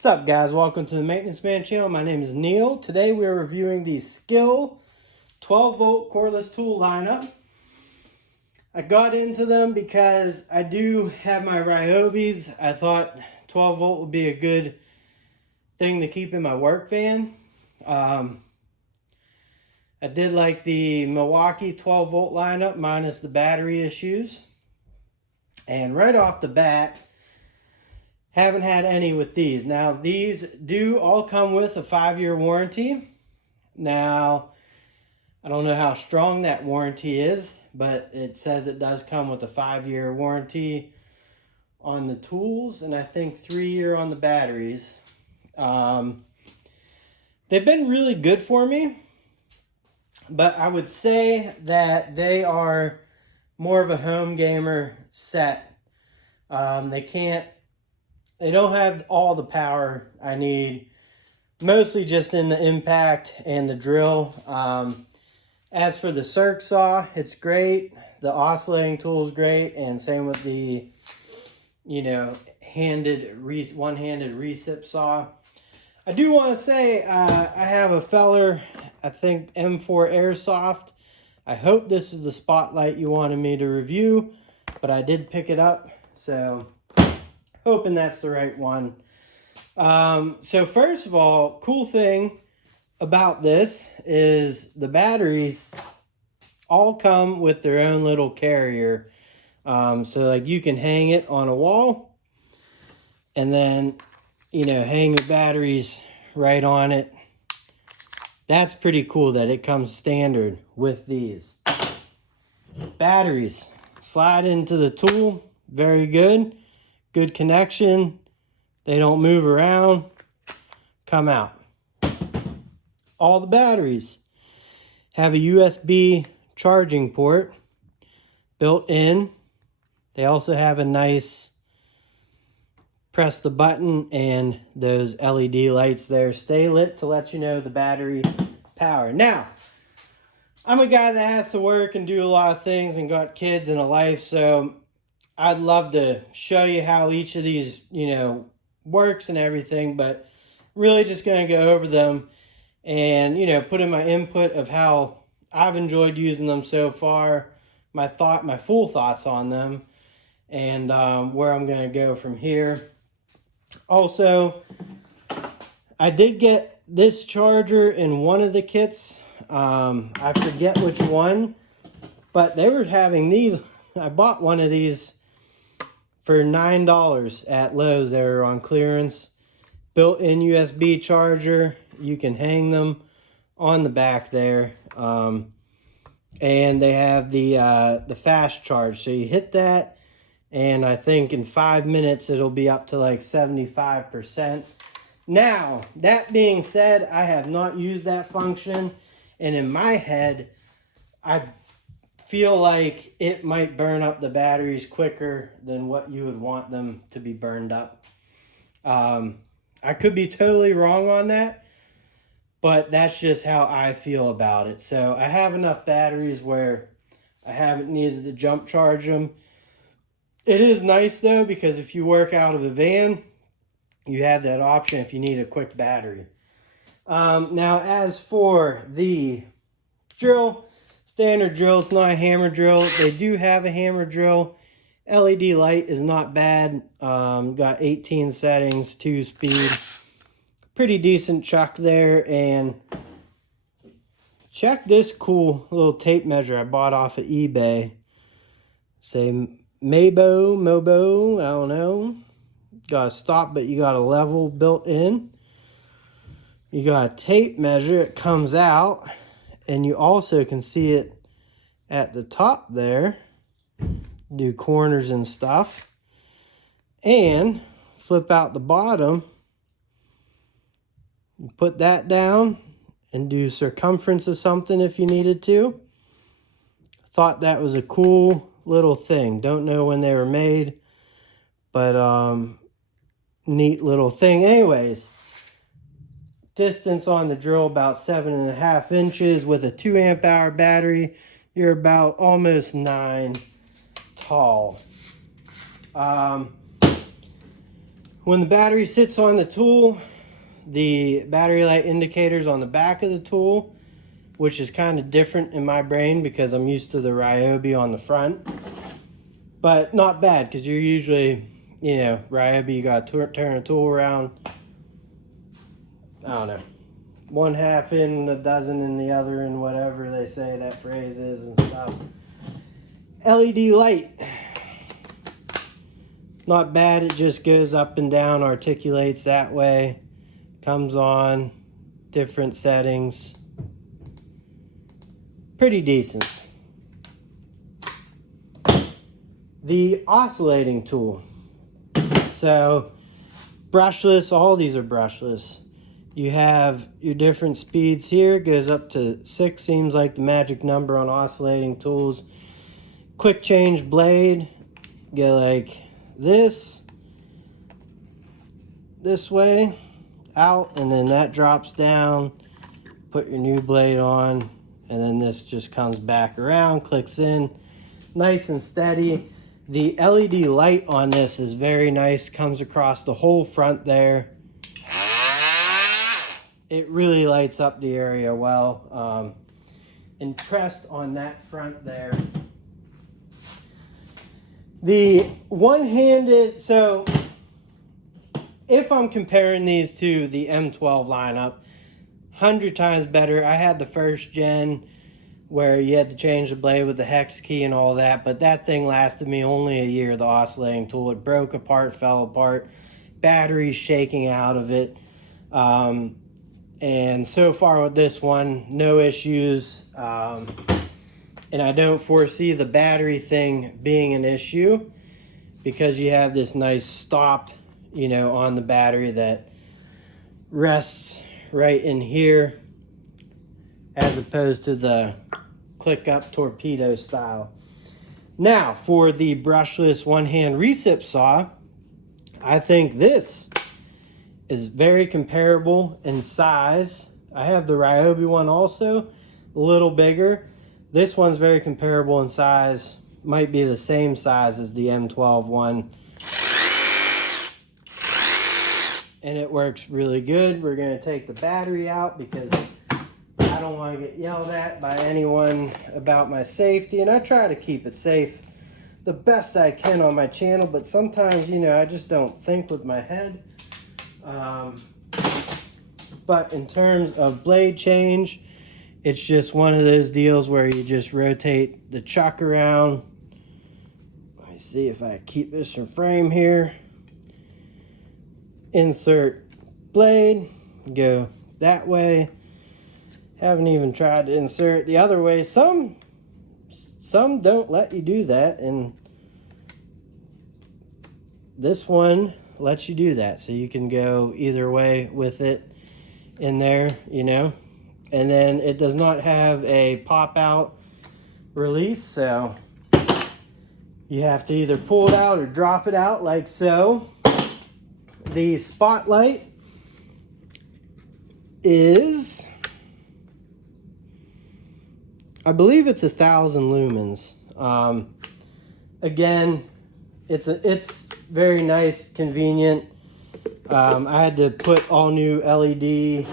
What's up, guys? Welcome to the Maintenance Man channel. My name is Neil. Today we are reviewing the SKIL 12V cordless tool lineup. I got into them because I do have my Ryobis. I thought 12V would be a good thing to keep in my work van. I did like the Milwaukee 12V lineup minus the battery issues. And right off the bat, haven't had any with these. Now, these do all come with a 5-year warranty. Now, I don't know how strong that warranty is, but it says it does come with a 5-year warranty on the tools, and I think 3-year on the batteries. They've been really good for me, but I would say that they are more of a home gamer set. They don't have all the power I need, mostly just in the impact and the drill. As for the circ saw, it's great. The oscillating tool is great, and same with the, one-handed recip saw. I do want to say I have a Feller, I think M4 Airsoft. I hope this is the Spotlight you wanted me to review, but I did pick it up, so hoping that's the right one. So first of all, cool thing about this is the batteries all come with their own little carrier. So like you can hang it on a wall and then, hang your batteries right on it. That's pretty cool that it comes standard with these. Batteries slide into the tool, very good. Good connection. They don't move around. Come out. All the batteries have a USB charging port built in. They also have a nice press the button, and those LED lights there stay lit to let you know the battery power. Now, I'm a guy that has to work and do a lot of things and got kids and a life, so I'd love to show you how each of these, works and everything, but really just going to go over them and, put in my input of how I've enjoyed using them so far, my full thoughts on them, and where I'm going to go from here. Also, I did get this charger in one of the kits. I forget which one, but they were having these. I bought one of these for $9 at Lowe's. They were on clearance. Built-in USB charger. You can hang them on the back there. And they have the fast charge. So you hit that, and I think in 5 minutes it'll be up to like 75%. Now, that being said, I have not used that function, and in my head, I feel like it might burn up the batteries quicker than what you would want them to be burned up. I could be totally wrong on that, but that's just how I feel about it. So I have enough batteries where I haven't needed to jump charge them. It is nice though, because if you work out of a van, you have that option if you need a quick battery. Now, as for the drill, standard drill, it's not a hammer drill. They do have a hammer drill. LED light is not bad. Got 18 settings, 2-speed. Pretty decent chuck there. And check this cool little tape measure I bought off of eBay. Say Mobo, I don't know. Got a stop, but you got a level built in. You got a tape measure. It comes out. And you also can see it at the top there. Do corners and stuff. And flip out the bottom. Put that down and do circumference of something if you needed to. Thought that was a cool little thing. Don't know when they were made, but neat little thing. Anyways, distance on the drill about 7.5 inches with a 2 amp hour battery. You're about almost 9 tall. When the battery sits on the tool, the battery light indicator's on the back of the tool, which is kind of different in my brain because I'm used to the Ryobi on the front. But not bad, because you're usually, you know, Ryobi, you got to turn a tool around, I don't know, one half in, a dozen in the other, and whatever they say that phrase is and stuff. LED light. Not bad, it just goes up and down, articulates that way, comes on, different settings. Pretty decent. The oscillating tool. So, brushless, all these are brushless. You have your different speeds here, it goes up to 6, seems like the magic number on oscillating tools. Quick change blade, go like this way, out, and then that drops down, put your new blade on, and then this just comes back around, clicks in, nice and steady. The LED light on this is very nice, comes across the whole front there. It really lights up the area well. Impressed on that front there. The one-handed, so if I'm comparing these to the M12 lineup, 100 times better. I had the first gen where you had to change the blade with the hex key and all that, but that thing lasted me only a year, the oscillating tool. It broke apart, fell apart, batteries shaking out of it. And so far with this one, no issues. And I don't foresee the battery thing being an issue because you have this nice stop, you know, on the battery that rests right in here as opposed to the click up torpedo style. Now for the brushless one-hand recip saw, I think this is very comparable in size. I have the Ryobi one also, a little bigger. This one's very comparable in size, might be the same size as the M12 one. And it works really good. We're gonna take the battery out because I don't want to get yelled at by anyone about my safety, and I try to keep it safe the best I can on my channel, but sometimes, you know, I just don't think with my head. But in terms of blade change, it's just one of those deals where you just rotate the chuck around. Let me see if I keep this in frame here. Insert blade, go that way. Haven't even tried to insert the other way. Some don't let you do that, and this one lets you do that. So you can go either way with it in there, you know. And then it does not have a pop-out release, so you have to either pull it out or drop it out like so. The spotlight is, I believe it's 1,000 lumens. Again, it's very nice, convenient. I had to put all new LED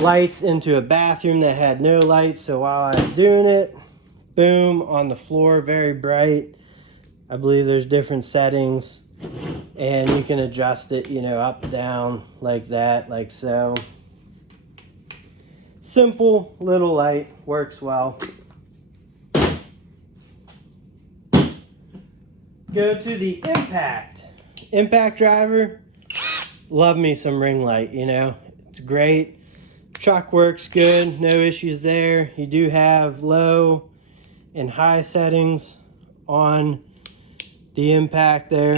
lights into a bathroom that had no lights, so while I was doing it, boom, on the floor, very bright. I believe there's different settings, and you can adjust it, you know, up, down, like that, like so. Simple little light, works well. Go to the impact driver. Love me some ring light, you know, it's great. Chuck works good, no issues there. You do have low and high settings on the impact there.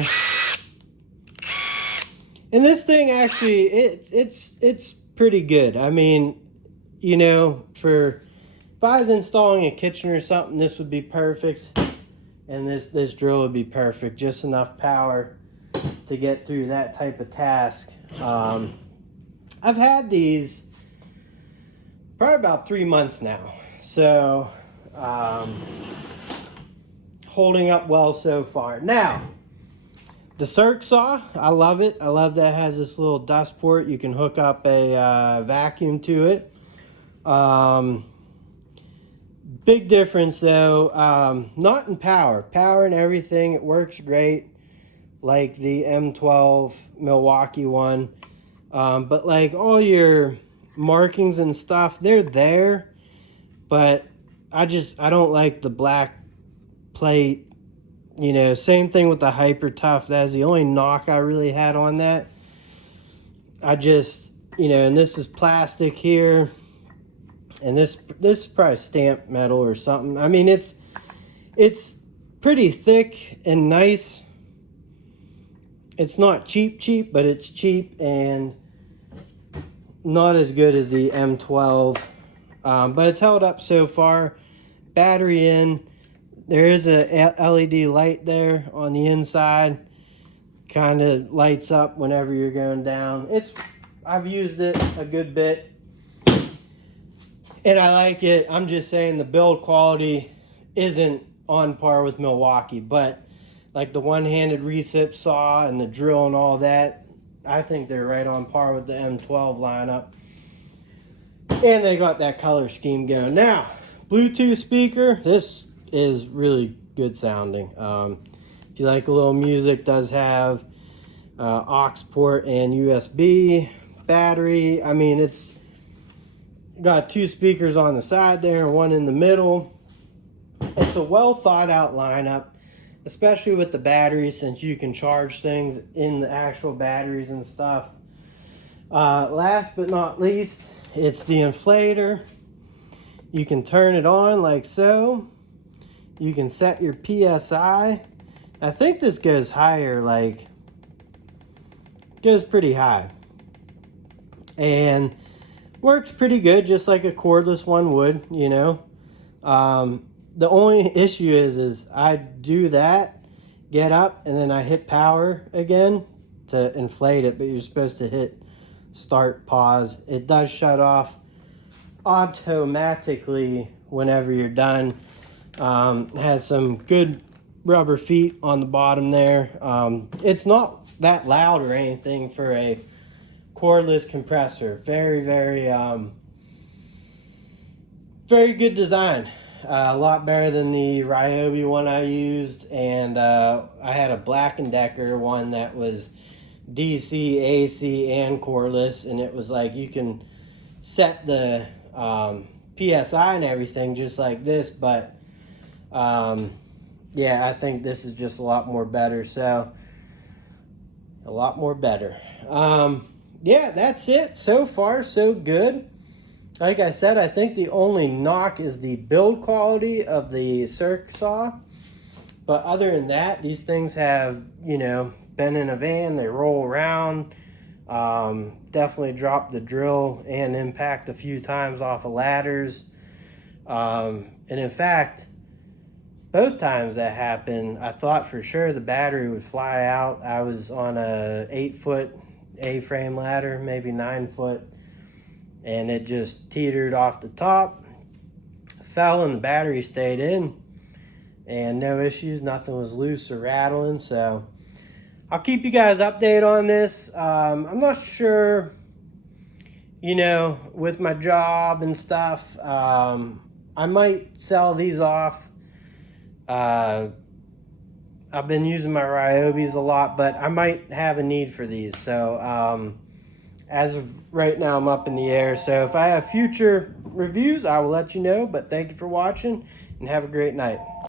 And this thing actually, it's pretty good. I mean, you know, if I was installing a kitchen or something, this would be perfect. And this drill would be perfect. Just enough power to get through that type of task. I've had these probably about 3 months now. So, holding up well so far. Now, The circ saw, I love it. I love that it has this little dust port. You can hook up a vacuum to it. Big difference though, not in power. Power and everything, it works great, like the M12 Milwaukee one. But like all your markings and stuff, they're there. But I don't like the black plate. You know, same thing with the Hyper Tough. That's the only knock I really had on that. I just, you know, and this is plastic here. And this is probably stamped metal or something. I mean, it's pretty thick and nice. It's not cheap, but it's cheap and not as good as the M12. But it's held up so far. Battery in. There is a LED light there on the inside. Kind of lights up whenever you're going down. I've used it a good bit. And I like it. I'm just saying the build quality isn't on par with Milwaukee. But like the one-handed recip saw and the drill and all that, I think they're right on par with the M12 lineup. And they got that color scheme going. Now, Bluetooth speaker. This is really good sounding. If you like a little music, does have aux port and USB, battery. I mean, it's got 2 speakers on the side there, one in the middle. It's a well thought out lineup, especially with the batteries, since you can charge things in the actual batteries and stuff. Last but not least, it's the inflator. You can turn it on like so. You can set your PSI. I think this goes higher, like, goes pretty high. And works pretty good, just like a cordless one would, you know. The only issue is I do that, get up, and then I hit power again to inflate it, but you're supposed to hit start, pause. It does shut off automatically whenever you're done. Has some good rubber feet on the bottom there. It's not that loud or anything for a cordless compressor. Very, very good design. A lot better than the Ryobi one I used, and I had a Black & Decker one that was DC, AC, and cordless, and it was like you can set the PSI and everything just like this, but yeah, I think this is just a lot more better. So a lot more better. Yeah, that's it. So far, so good. Like I said, I think the only knock is the build quality of the circ saw. But other than that, these things have, you know, been in a van. They roll around. Definitely dropped the drill and impact a few times off of ladders. And in fact, both times that happened, I thought for sure the battery would fly out. I was on a 8-foot A-frame ladder, maybe 9-foot, and it just teetered off the top, fell, and the battery stayed in, and no issues. Nothing was loose or rattling. So I'll keep you guys updated on this. I'm not sure, you know, with my job and stuff, I might sell these off. I've been using my Ryobis a lot, but I might have a need for these. So as of right now, I'm up in the air. So if I have future reviews, I will let you know. But thank you for watching, and have a great night.